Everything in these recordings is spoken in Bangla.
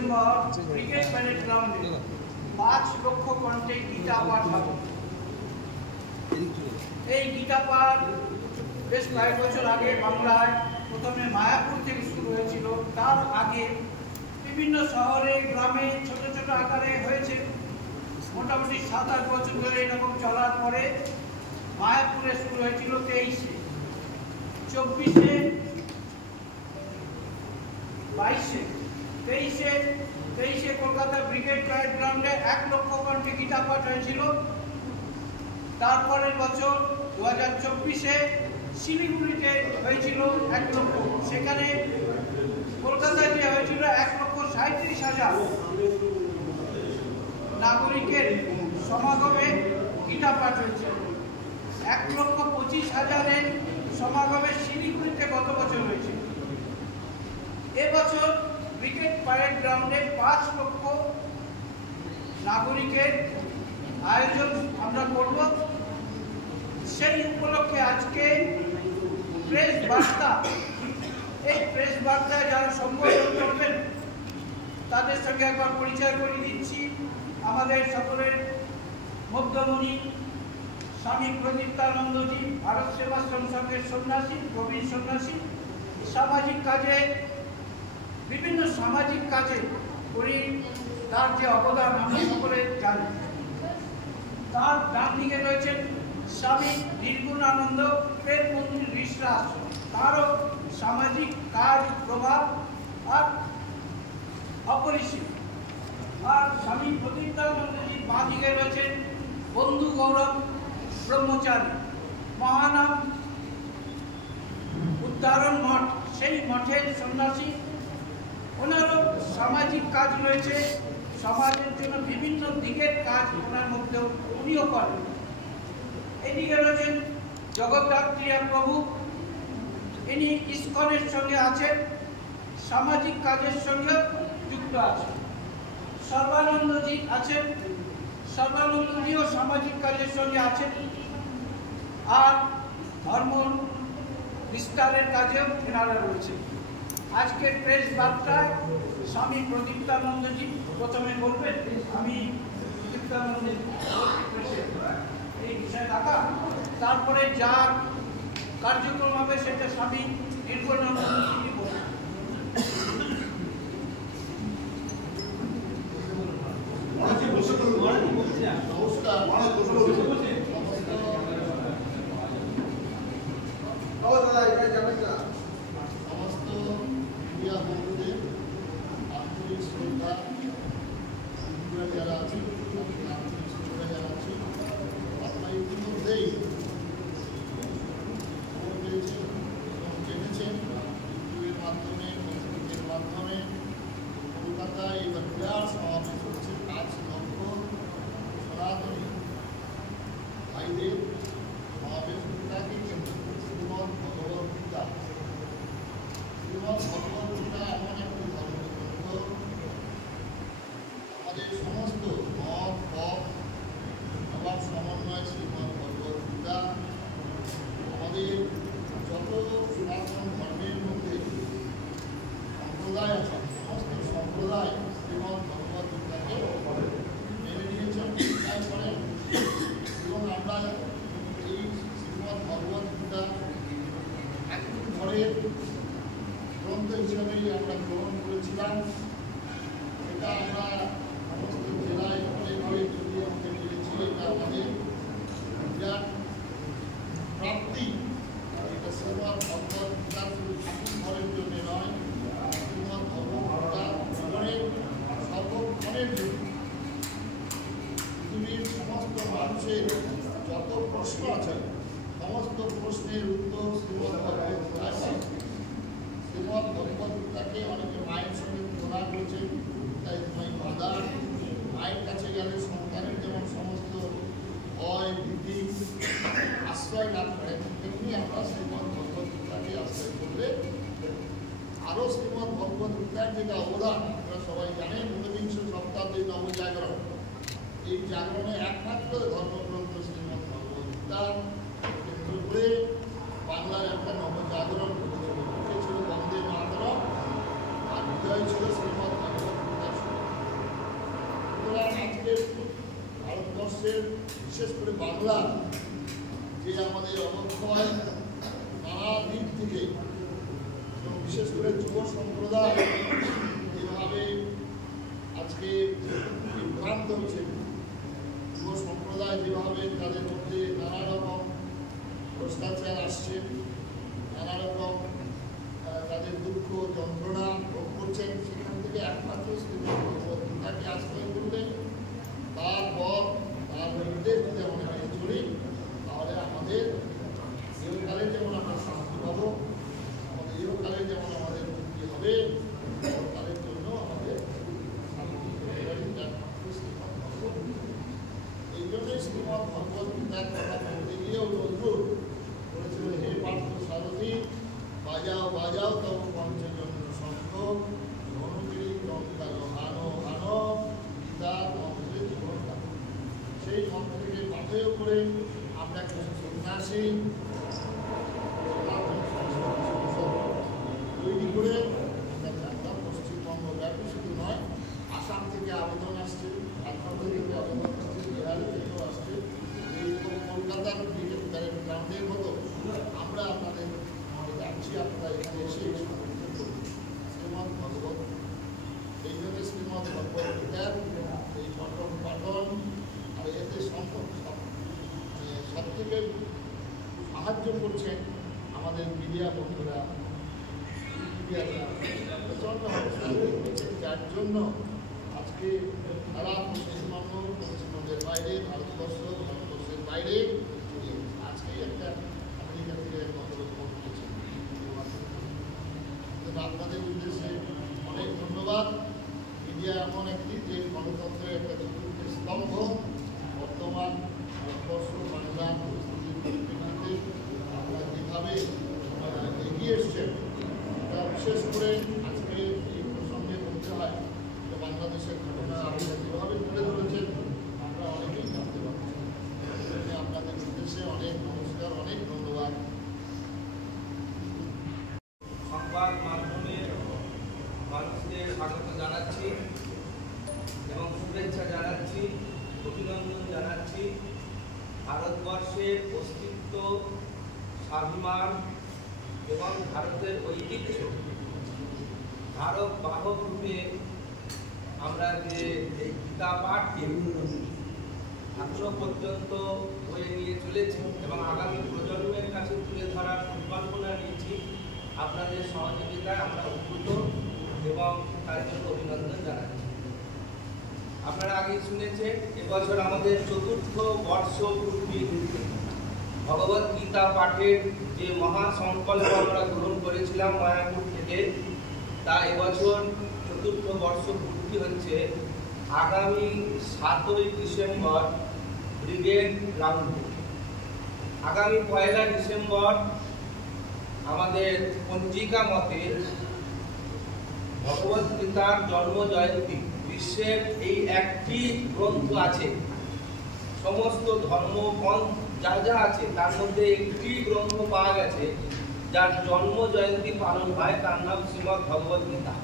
ডিসেম্বর ক্রিকেট প্যারেড গ্রাউন্ডে 5 লক্ষ কণ্ঠে গীতা পাঠ হবে। এই গীতা পাঠ বেশ কয়েক বছর আগে বাংলায় প্রথমে মায়াপুর থেকে শুরু হয়েছিল। তার আগে বিভিন্ন শহরে গ্রামে ছোট ছোট আকারে হয়েছে। মোটামুটি 7-8 বছর ধরে এরকম চলার পরে মায়াপুরে শুরু হয়েছিল 23-এ, 24-এ, 22-এ, 23-এ কলকাতা ব্রিগেড প্যারেড গ্রাউন্ডে 1 লক্ষ কণ্ঠে গীতা পাঠ হয়েছিল। তারপরের বছর 2024-এ শিলিগুড়িতে হয়েছিল 1 লক্ষ। সেখানে কলকাতায় যে হয়েছিল 1,37,000 নাগরিকের সমাগমে গীতা পাঠ হয়েছে। 1,25,000 সমাগমে শিলিগুড়িতে গত বছর হয়েছে। এবছর ক্রিকেট প্যারেড গ্রাউন্ডে 5 লক্ষ নাগরিকের আয়োজন আমরা করব। সেই উপলক্ষে আজকে প্রেস বার্তা, এই প্রেস বার্তায় যারা সম্বোধন করবেন তাদের সঙ্গে একবার পরিচয় করিয়ে দিচ্ছি। আমাদের সকলের মধ্যমণি স্বামী প্রদীপ্তানন্দজি, ভারত সেবাশ্রম সংঘের সন্ন্যাসী, প্রবীণ সন্ন্যাসী, সামাজিক কাজে বিভিন্ন সামাজিক কাজে উনি তার যে অবদান আমরা সকলে জানি। তার ডান দিকে রয়েছেন স্বামী নির্গুণানন্দ প্রেম মন্দির ঋষরা আশ্রম, তারও সামাজিক কাজ প্রভাব আর অপরিসীম। আর স্বামী প্রদীপ্তানন্দজির বাঁ দিকে রয়েছেন বন্ধু গৌরব ব্রহ্মচারী, মহানাম উদ্ধারণ মঠ, সেই মঠের সন্ন্যাসী। ওনারও সামাজিক কাজ রয়েছে, সমাজের জন্য বিভিন্ন দিকের কাজ ওনার মধ্যেও উনিও করেন। এদিকে রয়েছেন জগদ্ধাত্রী প্রভু, ইনি ইস্কনের সঙ্গে আছেন, সামাজিক কাজের সঙ্গে যুক্ত আছেন। সর্বানন্দজি আছেন, সর্বানন্দজিও সামাজিক কাজের সঙ্গে আছেন আর ধর্ম বিস্তারের কাজেও এনারা রয়েছে। আজকের প্রেস বার্তায় স্বামী প্রদীপ্তানন্দজি প্রথমে বলবেন। আমি প্রদীপ্তানন্দজি এই বিষয়ে থাকা, তারপরে যা কার্যক্রম হবে সেটা স্বামী নির্গুণানন্দজি বলবেন। সমস্ত মিডিয়া বন্ধুদের আন্তরিক শ্রদ্ধা, যারা আছেন আন্তরিক শ্রদ্ধা জানাচ্ছি। আপনারা ইতিমধ্যেই পেয়েছেন এবং জেনেছেন ইউটিউবের মাধ্যমে, ফেসবুকের মাধ্যমে কলকাতায় এবার বিরাট সমাবেশ হচ্ছে। 5 লক্ষ সনাতনী ভাইদের সমাবেশ গীতাকে কেন্দ্র করে। শ্রীমদ্ ভগবদ্ গীতা, শ্রীমদ্ ভগবদ্ গীতা এমন একটি ধর্মগ্রন্থ, আমাদের সমস্ত মত পথ সবার সমন্বয় শ্রীমদ্ ভগবদ্ গীতা। আমাদের যত সনাতন ধর্মের মধ্যে সম্প্রদায় আছে, সমস্ত সম্প্রদায় শ্রীমদ্ ভগবদ্ গীতাকে মেনে নিয়েছেন, চিন্তায় করেন। এবং আমরা এই শ্রীমদ্ ভগবদ্ গীতা একটি ঘরের গ্রন্থ হিসাবেই আমরা গ্রহণ করেছিলাম। এটা আমরা সমস্ত জেলায় ঘরে ছড়িয়ে দিতে পেরেছি। এটা আমাদের বিরাট প্রাপ্তি। এটা শ্রীমদ্ ভগবদ্ গীতা শুধু ঠাকুর ঘরের জন্য নয়, শ্রীমদ্ ভগবদ্ গীতা জীবনের সর্বক্ষণের জন্য। পৃথিবীর সমস্ত মানুষের যত প্রশ্ন আছে, সমস্ত প্রশ্নের উত্তর শ্রীমদ্ ভগবদ্ গীতায় পাই। শ্রীমদ্ ভগবদ্ গীতাকে অনেকে মায়ের সঙ্গে তুলনা করেছেন। তাই মাদার, মায়ের কাছে গেলে সন্তানের যেমন সমস্ত ভয় ভীতি আশ্রয় লাভ করেন, তেমনি আমরা শ্রীমদ্ ভগবদ্ গীতাকে আশ্রয় করলে আরও শ্রীমদ্ ভগবদ্ গীতার যেটা অবদান আপনারা সবাই জানেন। 19বিংশ শতাব্দীর নবজাগরণ, এই জাগরণে একমাত্র ধর্মগ্রন্থ শ্রীমদ্ ভগবদ্ গীতা কেন্দ্র করে বাংলার একটা নবজাগরণ ঘটেছিল। ছিল বন্দে মাতরম আর হৃদয় ছিল শ্রীমদ্ ভগবদ্ গীতার ভারতবর্ষের বিশেষ করে বাংলা যে আমাদের অবক্ষয় নানা দিক থেকে এবং বিশেষ করে যুব সম্প্রদায় যেভাবে আজকে বিভ্রান্ত হচ্ছে, যুব সম্প্রদায় যেভাবে তাদের মধ্যে নানা রকম ভ্রষ্টাচার আসছে, নানা রকম তাদের দুঃখ যন্ত্রণা ভোগ করছেন, সেখান থেকে একমাত্র তাকে আশ্রয় করলে তারপর তার নির্দেশ যদি আমরা মেনে চলি, তাহলে আমাদের ইহকালে যেমন আমরা শান্তি পাবো, আমাদের ইহকালে যেমন আমাদের মুক্তি হবে, ইহকালের জন্য আমাদের এই জন্যই শ্রীমদ্ ভগবত গীতার কথা বলতে গিয়েও নজরুল বলেছিলেন, হে পার্থ সারথী বাজাও বাজাও তব পঞ্চজন্য শঙ্খ ধনুগিরি টঙ্কার হানো হানো গীতা মন্ত্রে জীবন। সেই মন্ত্রকে মাথায় করে আমরা কিছু সন্ন্যাসী তৈরি করে আমরা পশ্চিমবঙ্গ ব্যাপী শুধু নয়, আসাম থেকে আবেদন আসছে, ঝাড়খণ্ড থেকে আবেদন আসছে, বিহার থেকেও আসছে, এই কলকাতার গ্রামের মতো আমরা আপনাদের যাচ্ছি, আপনারা এখানে এসে শ্রীমদ্ ভগবত, এই জন্য শ্রীমদ্ ভগবত গীতার এই পঠন পাঠন আর এতে সব থেকে সাহায্য করছেন আমাদের মিডিয়া বন্ধুরা, প্রচণ্ড যার জন্য আজকে সারা পশ্চিমবঙ্গ, পশ্চিমবঙ্গের বাইরে, ভারতবর্ষের বাইরে আজকে একটা আমেরিকা থেকে আপনাদের উদ্দেশ্যে অনেক ধন্যবাদ। মিডিয়া এমন একটি যে গণতন্ত্রের একটা চতুর্থ স্তম্ভ, বর্তমান ভারতবর্ষ বাংলার পরিস্থিতির পরিপ্রেক্ষিতে আমরা যেভাবে এগিয়ে এসছেন, তা বিশেষ করে আজকে এই প্রসঙ্গে বলতে হয় যে বাংলাদেশের ঘটনা আপনারা যেভাবে তুলে ধরেছেন আমরা অনেকেই জানতে পারছি। আপনাদের উদ্দেশ্যে অনেক নমস্কার, অনেক ধন্যবাদ। সংবাদ মাধ্যমের মানুষদের স্বাগত জানাচ্ছি এবং শুভেচ্ছা জানাচ্ছি, অভিনন্দন জানাচ্ছি। ভারতবর্ষের অস্তিত্ব, স্বাভিমান এবং ভারতের ঐতিহ্য ধারক বাহক রূপে আমরা যে এই গীতা পাঠকে এখনো পর্যন্ত বয়ে নিয়ে চলেছি এবং আগামী প্রজন্মের কাছে তুলে ধরার পরিকল্পনা নিয়েছি। আপনাদের সহযোগিতায় আমরা উদ্ভূত এবং তার জন্য অভিনন্দন জানাচ্ছি। আপনারা আগে শুনেছেন, এবছর আমাদের চতুর্থ বর্ষপূর্তি ভগবত গীতা পাঠের যে মহাসংকল্প আমরা গ্রহণ করেছিলাম মায়াপুর থেকে, তা এবছর চতুর্থ বর্ষপূর্তি হচ্ছে আগামী 7ই ডিসেম্বর ব্রিগেড গ্রাউন্ডে। আগামী 1 ডিসেম্বর আমাদের পঞ্জিকা মতে ভগবত গীতার জন্ম জয়ন্তী। বিশ্বের এই একটি গ্রন্থ আছে, সমস্ত ধর্মপন্থ যা যা আছে তার মধ্যে একটি গ্রন্থ পাওয়া গেছে যার জন্ম জয়ন্তী পালন হয়, তার নাম শ্রীমদ্ ভগবত গীতা।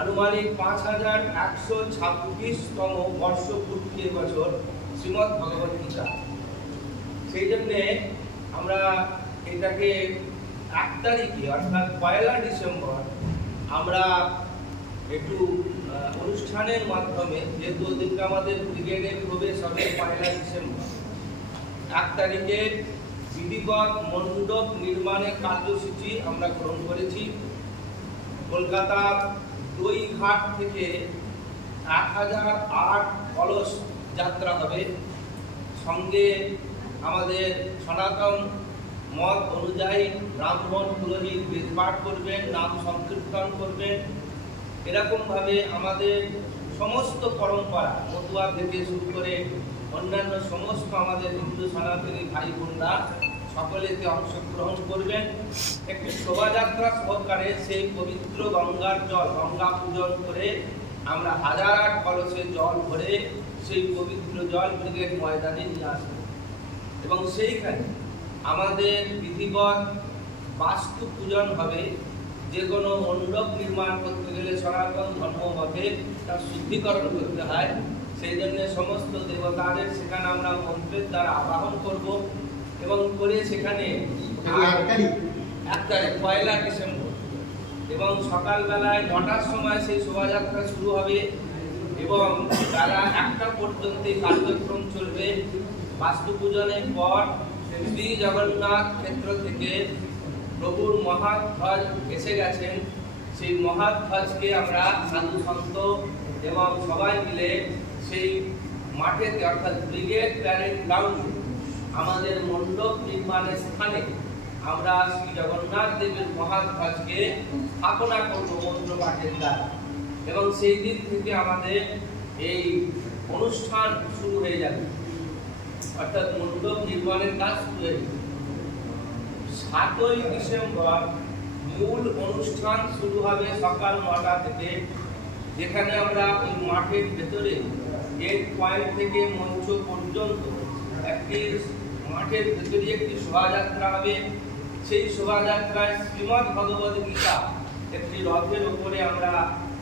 আনুমানিক 5126তম বর্ষপূর্তি এবছর শ্রীমদ্ ভগবত গীতা। সেই জন্যে আমরা এটাকে 1 তারিখে অর্থাৎ 1 ডিসেম্বর আমরা একটু অনুষ্ঠানের মাধ্যমে, যেহেতু ওদিনকে আমাদের ব্রিগেডের প্রবেশ হবে 1 ডিসেম্বর, 1 তারিখে বিধিবৎ মণ্ডপ নির্মাণের কার্যসূচি আমরা গ্রহণ করেছি। কলকাতার দইঘাট থেকে 1008 কলস যাত্রা হবে, সঙ্গে আমাদের সনাতন মত অনুযায়ী ব্রাহ্মণ পুরোহিত বেদপাঠ করবেন, নাম সংকীর্তন করবেন। এরকমভাবে আমাদের সমস্ত পরম্পরা, মতুয়া থেকে শুরু করে অন্যান্য সমস্ত আমাদের হিন্দু সনাতনী ভাই বোনরা সকলেতে অংশগ্রহণ করবেন। একটি শোভাযাত্রা সহকারে সেই পবিত্র গঙ্গার জল, গঙ্গা পূজন করে আমরা 1008 কলসে জল ভরে সেই পবিত্র জল ব্রিগেড ময়দানে নিয়ে আসব এবং সেইখানে আমাদের বিধিবৎ বাস্তু পূজন হবে। যে কোনো মণ্ডপ নির্মাণ করতে গেলে সনাতন ধর্ম মতে তার শুদ্ধিকরণ করতে হয়। সেই জন্য সমস্ত দেবতাদের সেখানে আমরা মন্ত্রের দ্বারা আবাহন করব এবং করে সেখানে 1 তারিখ 1 ডিসেম্বর এবং সকালবেলায় 9টার সময় সেই শোভাযাত্রা শুরু হবে এবং তারা 1টা পর্যন্ত কার্যক্রম চলবে। বাস্তু পূজনের পর শ্রী জগন্নাথ ক্ষেত্র থেকে প্রভুর মহাধ্বজ এসে গেছেন। সেই মহাধ্বজকে আমরা সাধু সন্ত এবং সবাই মিলে সেই মাঠেতে অর্থাৎ ব্রিগেড প্যারেড গ্রাউন্ড আমাদের মণ্ডপ নির্মাণের স্থানে আমরা শ্রী জগন্নাথ দেবের মহাধ্বজকে স্থাপনা করব মন্ত্র পাঠের দ্বারা এবং সেই দিন থেকে আমাদের এই অনুষ্ঠান শুরু হয়ে যাবে, অর্থাৎ মণ্ডপ নির্মাণের কাজ শুরু হয়ে যাবে। 7ই ডিসেম্বর মূল অনুষ্ঠান শুরু হবে সকাল 9টা থেকে, যেখানে আমরা ওই মাঠের ভেতরে গেট পয়েন্ট থেকে মঞ্চ পর্যন্ত একটি মাঠের ভেতরে একটি শোভাযাত্রা হবে। সেই শোভাযাত্রায় শ্রীমদ্ ভগবদ গীতা একটি রথের উপরে আমরা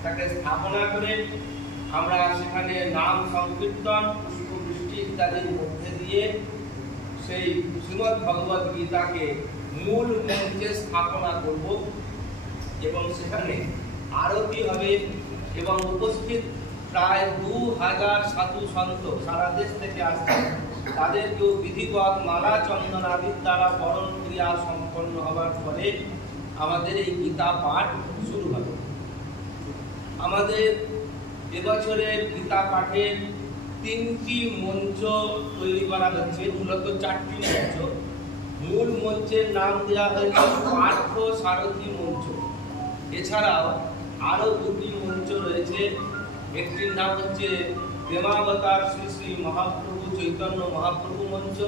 তাকে স্থাপনা করে আমরা সেখানে নাম সংকীর্তন পুষ্পবৃষ্টি ইত্যাদির মধ্যে দিয়ে সেই শ্রীমদ্ ভগবদ গীতাকে মূল মঞ্চে স্থাপনা করব এবং সেখানে আরতি হবে এবং উপস্থিত প্রায় 2000 সাধু সন্ত সারা দেশ থেকে আসছেন। তাদেরকেও বিধিবৎ মালা চন্দনাদির দ্বারা বরণ ক্রিয়া সম্পন্ন হওয়ার পরে আমাদের এই গীতা পাঠ শুরু হবে। আমাদের এবছরের গীতা পাঠের 3টি মঞ্চ তৈরি করা হচ্ছে, মূলত 4টি মঞ্চ। মূল মঞ্চের নাম দেওয়া হয়েছে পার্থ সারথী মঞ্চ। এছাড়াও আরো 2টি মঞ্চ রয়েছে। একটির নাম হচ্ছে প্রেমাবতার শ্রী শ্রী মহাপ্রভু চৈতন্য মহাপ্রভু মঞ্চ,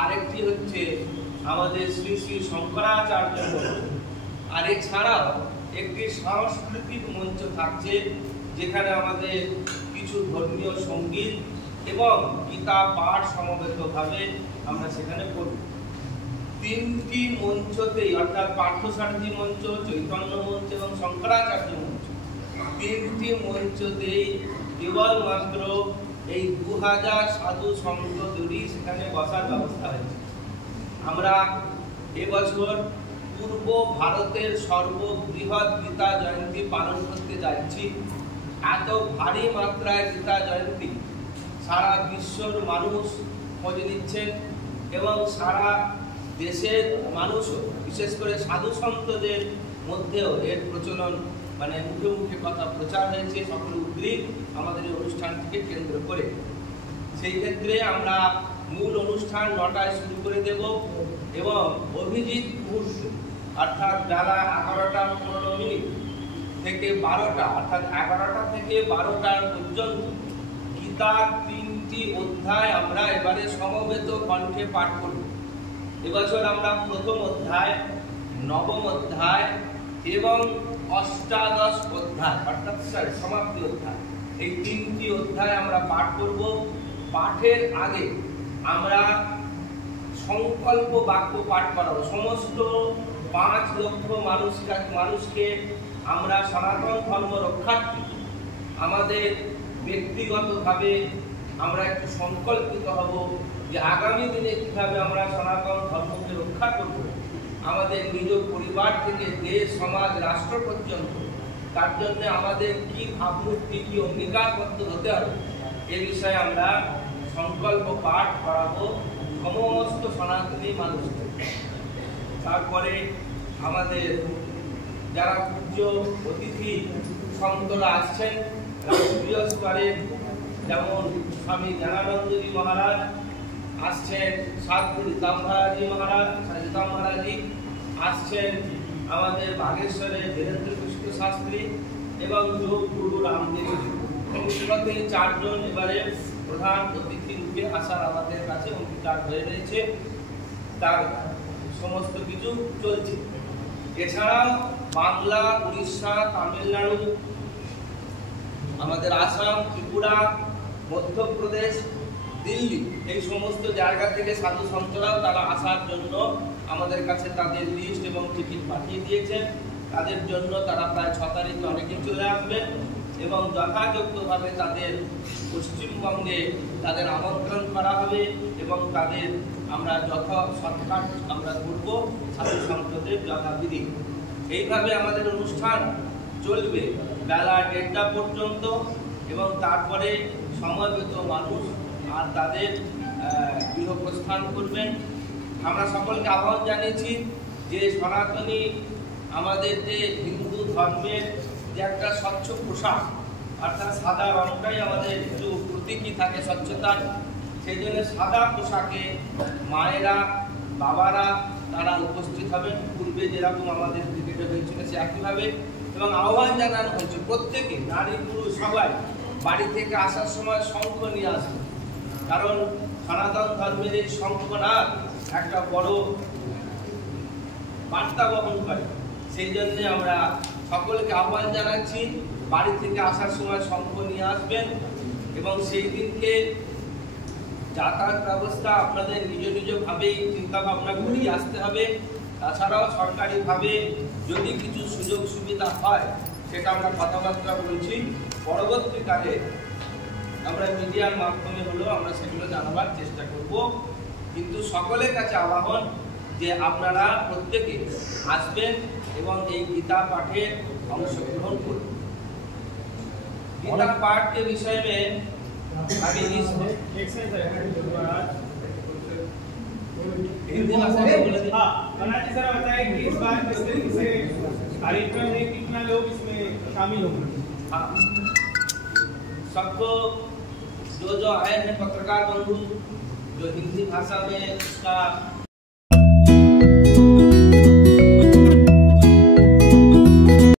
আরেকটি হচ্ছে আমাদের শ্রী শ্রী শঙ্করাচার্য মঞ্চ। আর এছাড়াও একটি সাংস্কৃতিক মঞ্চ থাকছে, যেখানে আমাদের কিছু ধর্মীয় সঙ্গীত এবং গীতা পাঠ সমবেতভাবে আমরা সেখানে করব। 3টি মঞ্চতেই অর্থাৎ পার্থসারথী মঞ্চ, চৈতন্য মঞ্চ এবং শঙ্করাচার্য মঞ্চ, 3টি মঞ্চতেই কেবলমাত্র এই 2000 সাধু সন্তদেরই সেখানে বসার ব্যবস্থা হয়েছে। আমরা এবছর পূর্ব ভারতের সর্ববৃহৎ গীতা জয়ন্তী পালন করতে যাচ্ছি। এত ভারী মাত্রায় গীতা জয়ন্তী সারা বিশ্বর মানুষ খোঁজ নিচ্ছেন এবং সারা দেশের মানুষও, বিশেষ করে সাধু সন্তদের মধ্যেও এর প্রচলন মুখে মুখে কথা প্রচার হয়েছে। সকল উদ্গ্রীব আমাদের এই অনুষ্ঠানটিকে কেন্দ্র করে। সেই ক্ষেত্রে আমরা মূল অনুষ্ঠান 9টায় শুরু করে দেব এবং অভিজিৎ মুহূর্ত অর্থাৎ বেলা 11টা 15 মিনিট থেকে 12টা অর্থাৎ 11টা থেকে 12টার পর্যন্ত গীতার 3টি অধ্যায় আমরা এবারে সমবেত কণ্ঠে পাঠ করব। এবছর আমরা প্রথম অধ্যায়, নবম অধ্যায় এবং অষ্টাদশ অধ্যায় অর্থাৎ সমাপ্তি অধ্যায়, এই 3টি অধ্যায় আমরা পাঠ করব। পাঠের আগে আমরা সংকল্প বাক্য পাঠ করাবো। সমস্ত 5 লক্ষ মানুষকে আমরা সনাতন ধর্ম রক্ষার্থে আমাদের ব্যক্তিগতভাবে আমরা একটু সংকল্পিত হব যে আগামী দিনে কিভাবে আমরা সনাতন ধর্মকে রক্ষা করব, আমাদের নিজ পরিবার থেকে দেশ, সমাজ, রাষ্ট্র পর্যন্ত। তার জন্য আমাদের কি ভাবমূর্তি, কি অঙ্গীকারবদ্ধ হতে হবে, এ বিষয়ে আমরা সংকল্প পাঠ করাবো সমস্ত সনাতনী মানুষকে। তারপরে আমাদের যারা পূজ্য অতিথি সন্তরা আসছেন রাষ্ট্রীয় স্তরে, যেমন স্বামী জ্ঞানানন্দজি মহারাজ আসছেন, সাধু রীতাম্বরাজি মহারাজি আসছেন, আমাদের বাগেশ্বরের বীরেন্দ্র কৃষ্ণ শাস্ত্রী এবং যোগ গুরু রামদেব। সংস্কৃতি 4 জন এবারে প্রধান অতিথি রূপে আসার আমাদের কাছে অঙ্গীকার হয়ে রয়েছে, তার সমস্ত কিছু চলছে। এছাড়াও বাংলা, উড়িষ্যা, তামিলনাড়ু, আমাদের আসাম, ত্রিপুরা, মধ্যপ্রদেশ, দিল্লি, এই সমস্ত জায়গা থেকে সাধু সন্তরাও তারা আসার জন্য আমাদের কাছে তাদের লিস্ট এবং টিকিট পাঠিয়ে দিয়েছেন। তাদের জন্য তারা প্রায় 6 তারিখে অনেকেই চলে আসবেন এবং যথাযোগ্যভাবে তাদের পশ্চিমবঙ্গে তাদের আমন্ত্রণ করা হবে এবং তাদের আমরা সৎকার আমরা করব ছাত্র সংসদের যথাবিধি। এইভাবে আমাদের অনুষ্ঠান চলবে বেলা 1:30টা পর্যন্ত এবং তারপরে সমবেত মানুষ আর তাদের গৃহপ্রস্থান করবেন। আমরা সকলকে আহ্বান জানিয়েছি যে সনাতনী আমাদের যে হিন্দু ধর্মের যে একটা স্বচ্ছ পোশাক অর্থাৎ সাদা রঙটাই আমাদের একটু প্রতীকী থাকে স্বচ্ছতার, সেই জন্য সাদা পোশাকে মায়েরা বাবারা তারা উপস্থিত হবেন পূর্বে যেরকম আমাদের ক্রিকেটে হয়েছিল সে একইভাবে। এবং আহ্বান জানানো হচ্ছে প্রত্যেকে নারী পুরুষ সবাই বাড়ি থেকে আসার সময় শঙ্খ নিয়ে আসবে, কারণ সনাতন ধর্মের এই শঙ্খনাদ একটা বড় বার্তা বহন করে। সেই জন্যে আমরা সকলকে আহ্বান জানাচ্ছি বাড়ি থেকে আসার সময় শঙ্খ নিয়ে আসবেন এবং সেই দিনকে যাতায়াত ব্যবস্থা আপনাদের নিজ ভাবেই চিন্তা ভাবনা করিয়ে আসতে হবে। তাছাড়াও সরকারিভাবে যদি কিছু সুযোগ সুবিধা হয় সেটা আমরা কথাবার্তা বলছি, পরবর্তীকালে আমরা মিডিয়ার মাধ্যমে হলেও আমরা সেগুলো জানাবার চেষ্টা করব। কিন্তু সকলের কাছে আহ্বান যে আপনারা প্রত্যেকে আসবেন এবং এই गीता पाठे अंशग्रहण করবেন। गीता पाठ के विषय में अभी हिंदी भाषा में बोले थे। बनाजी सर बताएं कि इस बार किस तरीके से कार्यक्रम में कितना लोग इसमें शामिल होंगे। हाँ, सबको जो आए हैं पत्रकार बंधु जो हिंदी भाषा में इसका